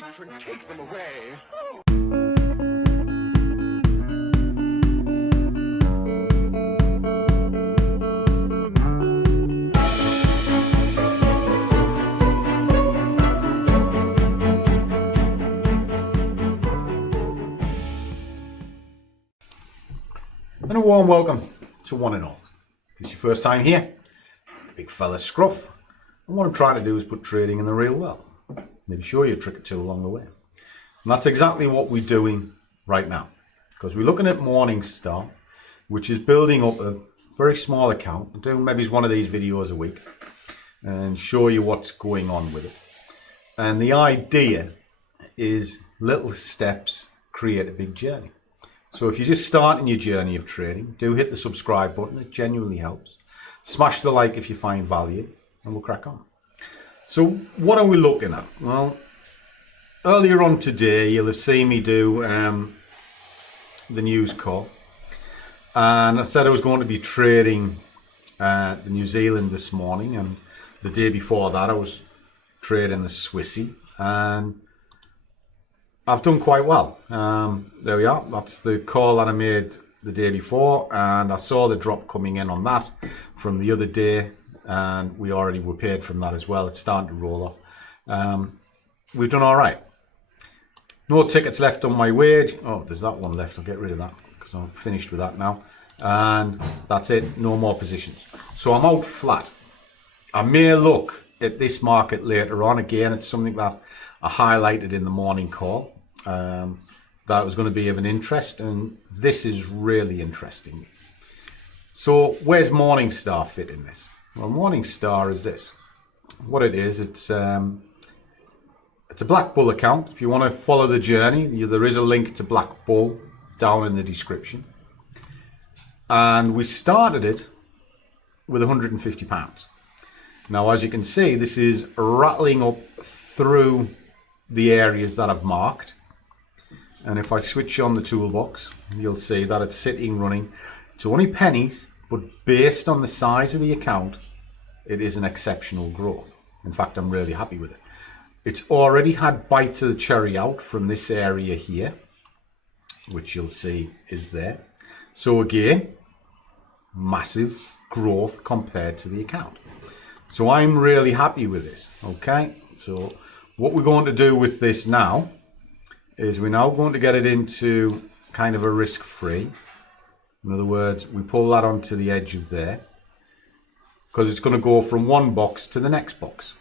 Matron, take them away. And a warm welcome to one and all. If it's your first time here, the big fella Scruff, and what I'm trying to do is put trading in the real world. Maybe show you a trick or two along the way. And that's exactly what we're doing right now. Because we're looking at Morningstar, which is building up a very small account. I'm doing maybe one of these videos a week and show you what's going on with it. And the idea is little steps create a big journey. So if you're just starting your journey of trading, do hit the subscribe button. It genuinely helps. Smash the like if you find value, and we'll crack on. So what are we looking at? Well, earlier on today, you'll have seen me do the news call. And I said I was going to be trading the New Zealand this morning. And the day before that, I was trading the Swissy. And I've done quite well. There we are. That's the call that I made the day before, and I saw the drop coming in on that from the other day, and we already were paid from that as well. It's starting to roll off. We've done all right. No tickets left on my wage. Oh, there's that one left. I'll get rid of that because I'm finished with that now. And that's it. No more positions. So I'm out flat. I may look at this market later on. Again, it's something that I highlighted in the morning call. That was going to be of an interest, and this is really interesting. So where's Morningstar fit in this? Well, Morningstar is this. What it is, it's a Black Bull account. If you want to follow the journey, there is a link to Black Bull down in the description. And we started it with £150. Now, as you can see, this is rattling up through the areas that I've marked. And if I switch on the toolbox, you'll see that it's sitting running. It's only pennies, but based on the size of the account, it is an exceptional growth. In fact, I'm really happy with it. It's already had bite to the cherry out from this area here, which you'll see is there. So again, massive growth compared to the account. So I'm really happy with this, okay? So what we're going to do with this now is we're now going to get it into kind of a risk-free. In other words, we pull that onto the edge of there because it's going to go from one box to the next box.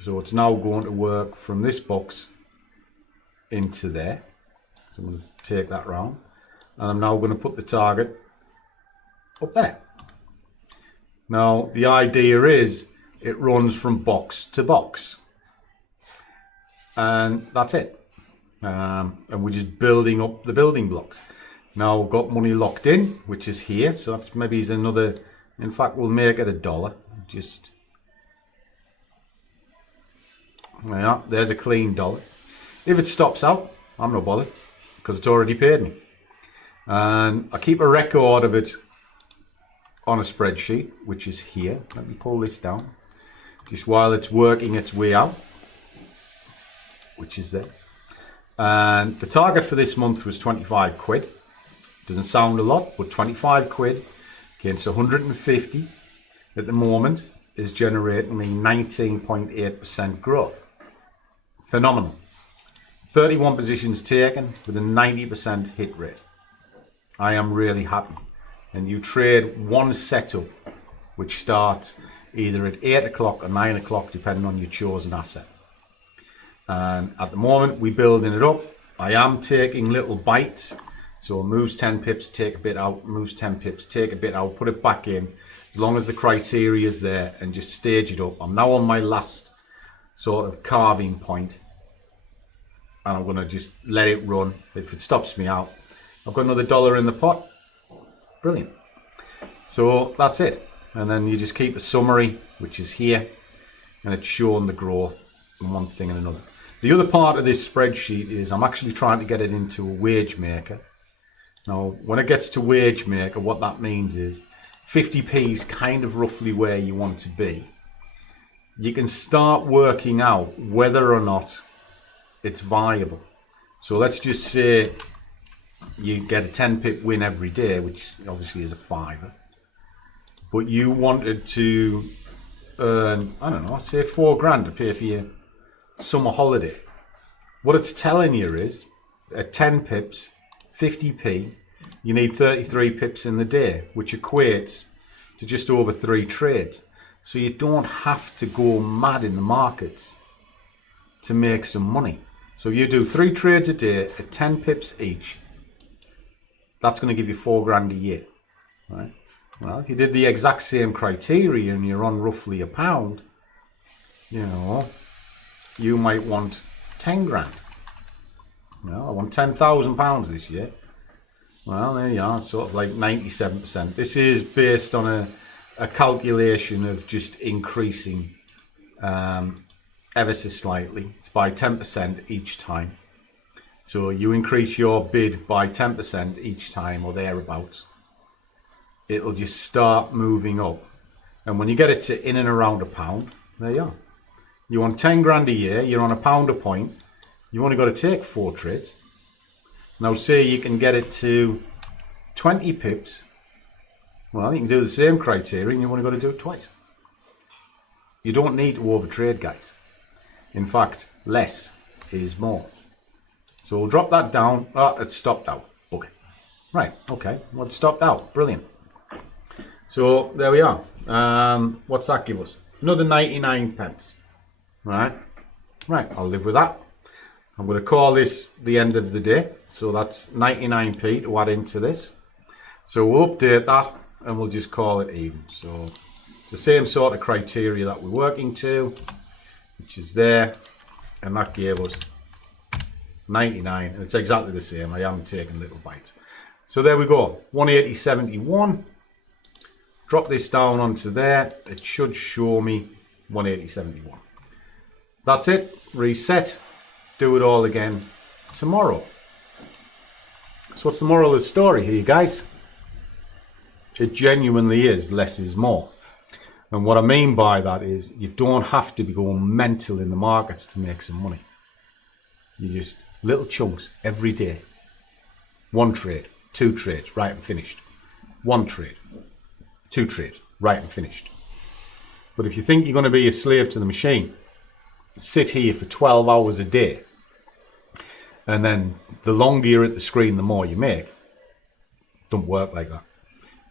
So it's now going to work from this box into there. So I'm going to take that round, and I'm now going to put the target up there. Now, the idea is it runs from box to box, and that's it. And we're just building up the building blocks. Now we've got money locked in, which is here. So that's maybe another, in fact, we'll make it $1. Just, yeah, there's a clean dollar. If it stops out, I'm not bothered because it's already paid me. And I keep a record of it on a spreadsheet, which is here. Let me pull this down just while it's working its way out, which is there. And the target for this month was 25 quid. Doesn't sound a lot, but 25 quid against 150 at the moment is generating me 19.8% growth. Phenomenal. 31 positions taken with a 90% hit rate. I am really happy. And you trade one setup, which starts either at 8 o'clock or 9 o'clock, depending on your chosen asset. And at the moment, we're building it up. I am taking little bites. So moves 10 pips, take a bit out, moves 10 pips, take a bit out, put it back in. As long as the criteria is there, and just stage it up. I'm now on my last sort of carving point. And I'm going to just let it run. If it stops me out, I've got another $1 in the pot. Brilliant. So that's it. And then you just keep a summary, which is here. And it's showing the growth in one thing and another. The other part of this spreadsheet is I'm actually trying to get it into a wage maker. Now, when it gets to wage maker, what that means is 50p is kind of roughly where you want to be. You can start working out whether or not it's viable. So let's just say you get a 10 pip win every day, which obviously is a fiver. But you wanted to earn, I don't know, say £4 to pay for your summer holiday. What it's telling you is, at 10 pips, 50p, you need 33 pips in the day, which equates to just over 3 trades. So you don't have to go mad in the markets to make some money. So if you do 3 trades a day at 10 pips each, that's going to give you £4 a year, right? Well, if you did the exact same criteria and you're on roughly £1, you know, you might want 10 grand. You know, I want £10,000 this year. Well, there you are, sort of like 97%. This is based on a calculation of just increasing ever so slightly. It's by 10% each time. So you increase your bid by 10% each time or thereabouts. It'll just start moving up. And when you get it to in and around £1, there you are. You want 10 grand a year, you're on £1 a point. You've only got to take 4 trades. Now say you can get it to 20 pips. Well, you can do the same criteria and you've only got to do it twice. You don't need to overtrade, guys. In fact, less is more. So we'll drop that down. Oh, it's stopped out. Okay. Right, okay. Well, it's stopped out. Brilliant. So there we are. What's that give us? Another 99 pence. Right. Right, I'll live with that. I'm going to call this the end of the day. So that's 99p to add into this. So we'll update that and we'll just call it even. So it's the same sort of criteria that we're working to, which is there. And that gave us 99. And it's exactly the same. I haven't taken little bites. So there we go. 180.71. Drop this down onto there. It should show me 180.71. That's it. Reset. Do it all again tomorrow. So what's the moral of the story here, guys? It genuinely is less is more. And what I mean by that is you don't have to be going mental in the markets to make some money. You just little chunks every day. 1 trade, 2 trades, right and finished. 1 trade, 2 trades, right and finished. But if you think you're going to be a slave to the machine, sit here for 12 hours a day, and then the longer you're at the screen, the more you make. Don't work like that.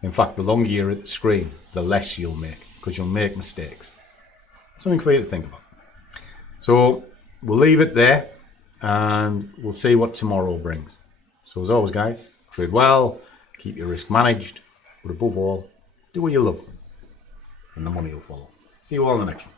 In fact, the longer you're at the screen, the less you'll make, because you'll make mistakes. Something for you to think about. So we'll leave it there, and we'll see what tomorrow brings. So as always, guys, trade well, keep your risk managed, but above all, do what you love, and the money will follow. See you all in the next one.